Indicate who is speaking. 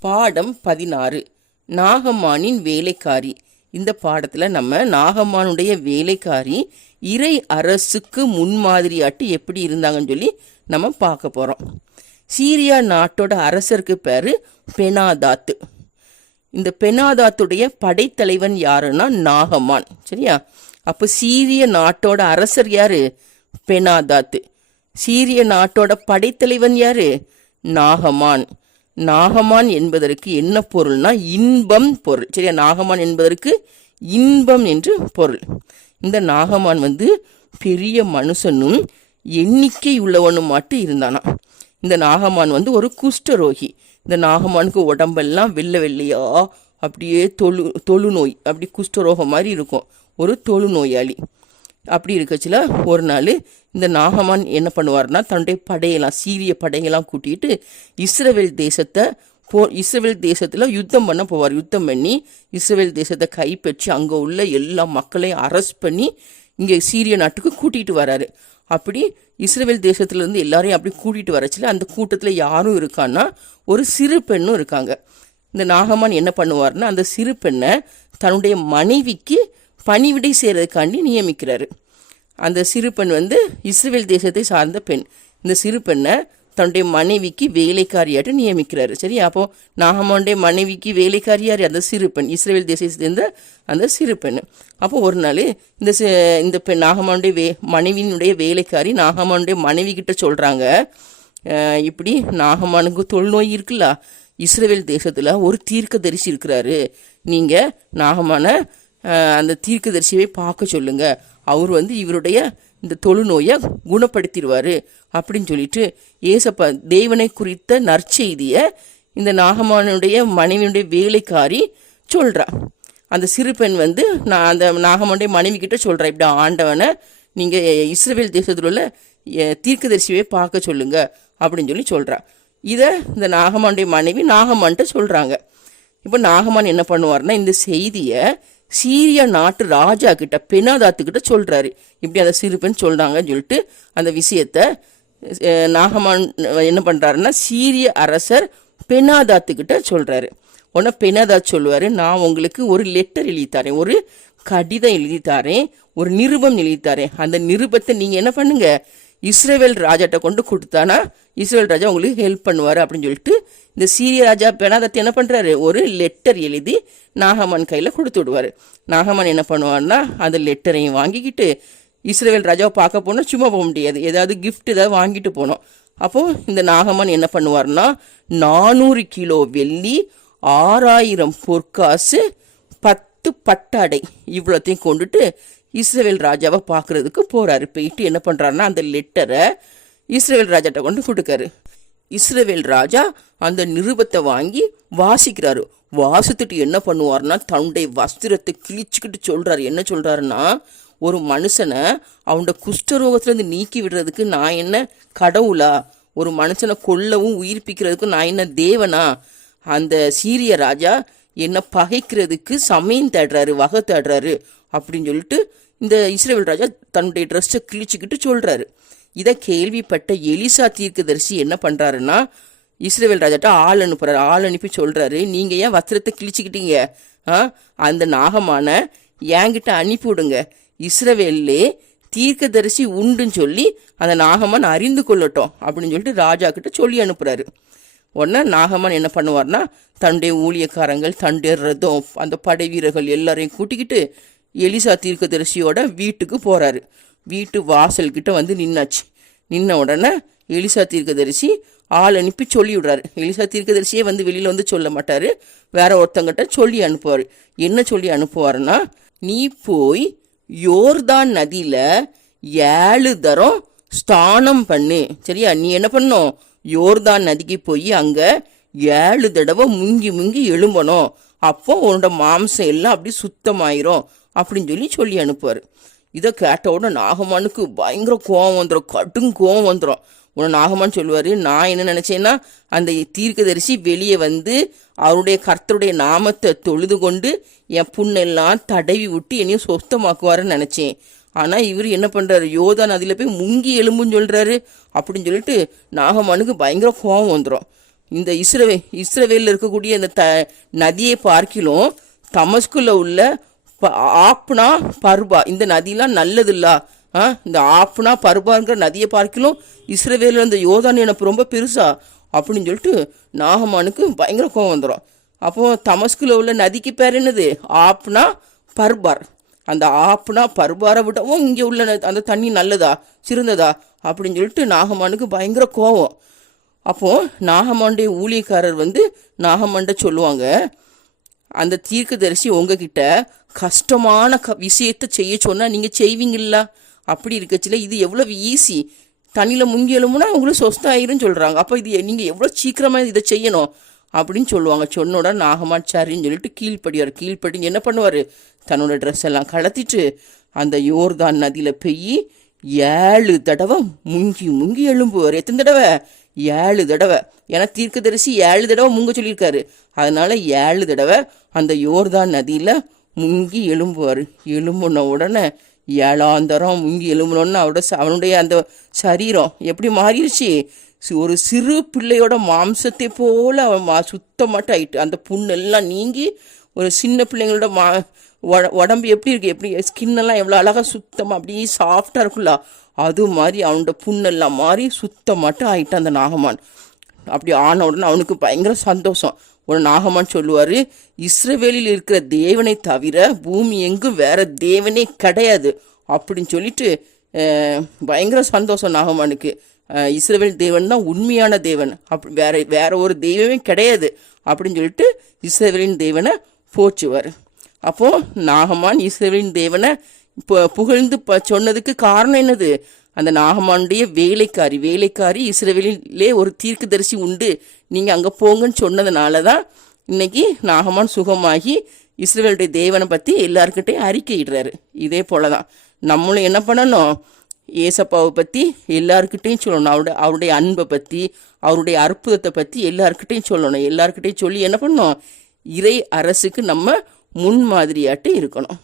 Speaker 1: பாடம் பதினாறு. நாகம்மானின் வேலைக்காரி. இந்த பாடத்தில் நம்ம நாகம்மானுடைய வேலைக்காரி இறை அரசுக்கு முன்மாதிரியாட்டு எப்படி இருந்தாங்கன்னு சொல்லி நம்ம பார்க்க போகிறோம் சீரியா நாட்டோட அரசருக்கு பேர் பெனாதாத்து. இந்த பெனாதாத்துடைய படைத்தலைவன் யாருன்னா நாகமான். சரியா? அப்போ சீரிய நாட்டோட அரசர் யாரு? பெனாதாத்து. சீரிய நாட்டோட படைத்தலைவன் யாரு? நாகமான். நாகமான் என்பதற்கு என்ன பொருள்னா இன்பம் பொருள். சரியா? நாகமான் என்பதற்கு இன்பம் என்று பொருள். இந்த நாகமான் வந்து பெரிய மனுஷனும் எண்ணிக்கை உள்ளவனும் மட்டும் இருந்தானா இந்த நாகமான் வந்து ஒரு குஷ்டரோகி. இந்த நாகமானுக்கு உடம்பெல்லாம் வெள்ளை வெள்ளையா அப்படியே தொழு தொழுநோய் அப்படி குஷ்டரோகம் மாதிரி இருக்கும். ஒரு தொழுநோயாளி. அப்படி இருக்கச்சில் ஒரு நாள் இந்த நாகமான் என்ன பண்ணுவார்னா தன்னுடைய படையெல்லாம் சீரிய படையெல்லாம் கூட்டிட்டு இஸ்ரேல் தேசத்தை போ இஸ்ரேல் தேசத்தில் யுத்தம் பண்ண போவார். யுத்தம் பண்ணி இஸ்ரேல் தேசத்தை கைப்பற்றி அங்கே உள்ள எல்லா மக்களையும் அரெஸ்ட் பண்ணி இங்கே சீரிய நாட்டுக்கு கூட்டிகிட்டு வராரு. அப்படி இஸ்ரேல் தேசத்துலேருந்து எல்லாரையும் அப்படி கூட்டிகிட்டு வரச்சில அந்த கூட்டத்தில் யாரும் இருக்கான்னா ஒரு சிறு பெண்ணும் இருக்காங்க. இந்த நாகமான் என்ன பண்ணுவார்னா அந்த சிறு பெண்ணை தன்னுடைய மனைவிக்கு பணிவிடை செய்கிறதுக்காண்டி நியமிக்கிறாரு. அந்த சிறு பெண் வந்து இஸ்ரேல் தேசத்தை சார்ந்த பெண். இந்த சிறு பெண்ணை தன்னுடைய மனைவிக்கு வேலைக்காரியாட்டு நியமிக்கிறாரு. சரி அப்போ நாகமானுடைய மனைவிக்கு வேலைக்காரியார் அந்த சிறு பெண் இஸ்ரேல் தேசத்தை சேர்ந்த அந்த சிறு பெண். அப்போ ஒரு நாள் இந்த இந்த பெண் நாகமானுடைய வே மனைவியினுடைய வேலைக்காரி நாகமானுடைய மனைவி கிட்ட சொல்கிறாங்க இப்படி நாகமானுக்கு தொழுநோய் இருக்குல்ல. இஸ்ரேல் தேசத்தில் ஒரு தீர்க்கதரிசி இருக்கிறாரு. நீங்கள் நாகமான அந்த தீர்க்கதரிசியை பார்க்க சொல்லுங்க. அவர் வந்து இவருடைய இந்த தொழுநோயை குணப்படுத்திடுவார் அப்படின்னு சொல்லிட்டு ஏசப்பா தேவனை குறித்த நற்செய்தியை இந்த நாகமானுடைய மனைவியுடைய வேலைக்காரி சொல்கிறா அந்த சிறு பெண் வந்து நான் அந்த நாகமானுடைய மனைவி கிட்ட சொல்கிறேன் இப்படி ஆண்டவனை நீங்கள் இஸ்ரேல் தேசத்தில் உள்ள தீர்க்கதரிசியை பார்க்க சொல்லுங்க அப்படின்னு சொல்லி சொல்கிறா இதை இந்த நாகமானுடைய மனைவி நாகமான்ட்ட சொல்கிறாங்க இப்போ நாகமான் என்ன பண்ணுவார்னா இந்த செய்தியை சீரிய நாட்டு ராஜா கிட்ட பெனாதாத்து கிட்ட இப்படி அந்த சிறு பெண் சொல்கிறாங்கன்னு சொல்லிட்டு அந்த விஷயத்த நாகமான் என்ன பண்ணுறாருன்னா சீரிய அரசர் பெனாதாத்து கிட்ட சொல்றாரு. உடனே பெனாதாத் சொல்லுவார் நான் உங்களுக்கு ஒரு லெட்டர் எழுதி தரேன் ஒரு கடிதம் எழுதி தரேன் ஒரு நிருபம் எழுதி தரேன். அந்த நிருபத்தை நீங்கள் என்ன பண்ணுங்கள் இஸ்ரேவேல் ராஜாட்ட கொண்டு கொடுத்தானா? இஸ்ரேல் ராஜா உங்களுக்கு ஹெல்ப் பண்ணுவார் அப்படின்னு சொல்லிட்டு இந்த சீரிய ராஜா பெனாதத்தை என்ன பண்ணுறாரு ஒரு லெட்டர் எழுதி நாகமான் கையில் கொடுத்து விடுவார். நாகமான் என்ன பண்ணுவார்னா அந்த லெட்டரையும் வாங்கிக்கிட்டு இஸ்ரேல் ராஜாவை பார்க்க போனால் சும்மா போக முடியாது. ஏதாவது கிஃப்ட் ஏதாவது வாங்கிட்டு போனோம். அப்போது இந்த நாகமான் என்ன பண்ணுவார்னா நானூறு கிலோ வெள்ளி ஆறாயிரம் பொற்காசு பத்து பட்டாடை இவ்வளோத்தையும் கொண்டுட்டு இஸ்ரேல் ராஜாவை பார்க்கறதுக்கு போறாரு. போயிட்டு என்ன பண்றாருன்னா அந்த லெட்டரை இஸ்ரேல் ராஜாட்ட கொண்டு கொடுக்காரு. இஸ்ரேல் ராஜா அந்த நிருபத்தை வாங்கி வாசிக்கிறாரு. வாசித்துட்டு என்ன பண்ணுவார்னா தன்னுடைய வஸ்திரத்தை கிழிச்சுக்கிட்டு சொல்றாரு. என்ன சொல்றாருன்னா ஒரு மனுஷனை அவனோட குஷ்டரோகத்திலேருந்து நீக்கி விடுறதுக்கு நான் என்ன கடவுளா? ஒரு மனுஷனை கொல்லவும் உயிர்ப்பிக்கிறதுக்கும் நான் என்ன தேவனா? அந்த சீரிய ராஜா என்னை பகைக்கிறதுக்கு சமயம் தேடுறாரு வகை தேடுறாரு. அப்படின்னு சொல்லிட்டு இந்த இஸ்ரேல் ராஜா தன்னுடைய ட்ரெஸ்ஸை கிழிச்சுக்கிட்டு சொல்கிறாரு இதை கேள்விப்பட்ட எலிசா தீர்க்கதரிசி என்ன பண்ணுறாருன்னா இஸ்ரேல் ராஜாட்ட ஆள் அனுப்புகிறாரு ஆள் அனுப்பி சொல்கிறாரு நீங்கள் ஏன் வஸ்திரத்தை கிழிச்சுக்கிட்டீங்க? ஆ? அந்த நாகமான என்கிட்ட அனுப்பி விடுங்க இஸ்ரவேல்லே தீர்க்கதரிசி உண்டுன்னு சொல்லி அந்த நாகமான் அறிந்து கொள்ளட்டும் அப்படின்னு சொல்லிட்டு ராஜா கிட்ட சொல்லி அனுப்புகிறாரு உடனே நாகமான் என்ன பண்ணுவார்னா தன்னுடைய ஊழியக்காரங்கள் தன்னுடைய ரதம் அந்த படை வீரர்கள் எல்லாரையும் கூட்டிக்கிட்டு எலிசா தீர்க்கதரிசியோட வீட்டுக்கு போகிறாரு வீட்டு வாசல்கிட்ட வந்து நின்னாச்சு. நின்ன உடனே எலிசா தீர்க்கதரிசி ஆள் அனுப்பி சொல்லி விடுறாரு எலிசா தீர்க்கதரிசியே வந்து வெளியில் வந்து சொல்ல மாட்டார். வேற ஒருத்தங்கிட்ட சொல்லி அனுப்புவார். என்ன சொல்லி அனுப்புவார்னா நீ போய் யோர்தான் நதியில் ஏழு தரம் ஸ்தானம் பண்ணு. சரியா? நீ என்ன பண்ணும்? யோர்தான் நதிக்கு போய் அங்கே ஏழு தடவை முங்கி முங்கி எழும்பணும். அப்போ உன்னோட மாம்சம் எல்லாம் அப்படி சுத்தமாயிரும். அப்படின்னு சொல்லி சொல்லி அனுப்புவார். இதை கேட்ட நாகமானுக்கு பயங்கர கோவம் வந்துடும் கடும் கோவம் வந்துடும் உன்னை நாகமான் சொல்லுவார் நான் என்ன நினச்சேன்னா அந்த தீர்க்கதரிசி வெளியே வந்து அவருடைய கர்த்தருடைய நாமத்தை தொழுது கொண்டு என் புண்ணெல்லாம் தடவி விட்டு என்னையும் சொத்தமாக்குவாருன்னு நினச்சேன். ஆனால் இவர் என்ன பண்ணுறாரு யோதா நதியில் போய் முங்கி எலும்புன்னு சொல்கிறாரு அப்படின்னு சொல்லிட்டு நாகமானுக்கு பயங்கர கோவம் வந்துடும் இந்த இஸ்ரவே இஸ்ரவேலில் இருக்கக்கூடிய இந்த த நதியை பார்க்கிலும் தமஸ்குல உள்ள ஆப்னா பர்பா. இந்த நதியெலாம் நல்லதில்ல. ஆ இந்த ஆப்னா பருபாங்கிற நதியை பார்க்கிலும் இஸ்ரவேலில் இந்த யோதான் எனக்கு ரொம்ப பெருசா. அப்படின்னு சொல்லிட்டு நாகமானுக்கு பயங்கர கோவம் வந்துடும் அப்போ தமஸ்குல உள்ள நதிக்கு பேர் என்னது? ஆப்னா பர்பார். அந்த ஆப்னா பர்பாரை விடவும் இங்கே உள்ள ந- அந்த தண்ணி நல்லதா? சிறந்ததா? அப்படின்னு சொல்லிட்டு நாகமானுக்கு பயங்கர கோவம் அப்போது நாகமாண்டைய ஊழியக்காரர் வந்து நாகமாண்ட சொல்லுவாங்க அந்த தீர்க்கதரிசி உங்ககிட்ட கஷ்டமான க விஷயத்தை செய்ய சொன்னால் நீங்கள் செய்வீங்கல்ல? அப்படி இருக்கச்சில இது எவ்வளவு ஈஸி தண்ணியில் முங்கி எழுமுனா உங்களுக்கு சொஸ்தாயிருன்னு சொல்கிறாங்க அப்போ இது நீங்கள் எவ்வளோ சீக்கிரமாக இதை செய்யணும்? அப்படின்னு சொல்லுவாங்க. சொன்னோட நாகமாச்சாரின்னு சொல்லிட்டு கீழ்ப்படியார். கீழ்ப்படி என்ன பண்ணுவார்? தன்னோட ட்ரெஸ் எல்லாம் கலத்திட்டு அந்த யோர்தான் நதியில் போய் ஏழு தடவை முங்கி முங்கி எழும்புவார். எத்தனை தடவை? ஏழு தடவை. ஏன்னா தீர்க்கதரிசி ஏழு தடவை முங்க சொல்லியிருக்காரு. அதனால ஏழு தடவை அந்த யோர்தான் நதியில் முங்கி எழும்புவார். எழும்புன உடனே ஏழாந்தரம் முங்கி எழும்புனோன்னு அவரோட அவனுடைய அந்த சரீரம் எப்படி மாறிடுச்சு? ஒரு சிறு பிள்ளையோட மாம்சத்தை போல் அவன் மா சுத்தமாட்ட ஆயிட்டு அந்த புண்ணெல்லாம் நீங்கி ஒரு சின்ன பிள்ளைங்களோட மா உட- உடம்பு எப்படி இருக்கு? எப்படி ஸ்கின்னெல்லாம் எவ்வளோ அழகாக சுத்தமாக அப்படியே சாஃப்டாக இருக்குல்ல அது மாதிரி அவனோட புண்ணெல்லாம் மாறி சுத்தமாட்டம் ஆகிட்டான் அந்த நாகமான். அப்படி ஆன உடனே அவனுக்கு பயங்கர சந்தோஷம். ஒரு நாகமான் சொல்லுவார் இஸ்ரவேலில் இருக்கிற தேவனை தவிர பூமி எங்கும் வேற தேவனே கிடையாது. அப்படின்னு சொல்லிட்டு பயங்கர சந்தோஷம் நாகமானுக்கு. அஹ், இஸ்ரவேல் தேவன் தான் உண்மையான தேவன். அப்படி வேற வேற ஒரு தெய்வமே கிடையாது. அப்படின்னு சொல்லிட்டு இஸ்ரவேலின் தேவனை போச்சுவார் அப்போது நாகமான் இஸ்ரேவேலின் தேவனை புகழ்ந்து ப- சொன்னதுக்கு காரணம் என்னது? அந்த நாகமானுடைய வேலைக்காரி வேலைக்காரி இஸ்ரேவேலிலே ஒரு தீர்க்கதரிசி உண்டு. நீங்கள் அங்கே போங்கன்னு சொன்னதுனால தான் இன்னைக்கு நாகமான் சுகமாகி இஸ்ரேவேலுடைய தேவனை பற்றி எல்லாருக்கிட்டையும் அறிக்கையிடுறாரு. இதே போலதான். நம்மளும் என்ன பண்ணணும்? ஏசப்பாவை பற்றி எல்லாருக்கிட்டையும் சொல்லணும். அவருடைய அவருடைய அன்பை பற்றி அவருடைய அற்புதத்தை பற்றி எல்லாருக்கிட்டையும் சொல்லணும். எல்லாருக்கிட்டையும் சொல்லி என்ன பண்ணணும்? இறை அரசுக்கு நம்ம முன்மாதிரியாட்டு இருக்கணும்.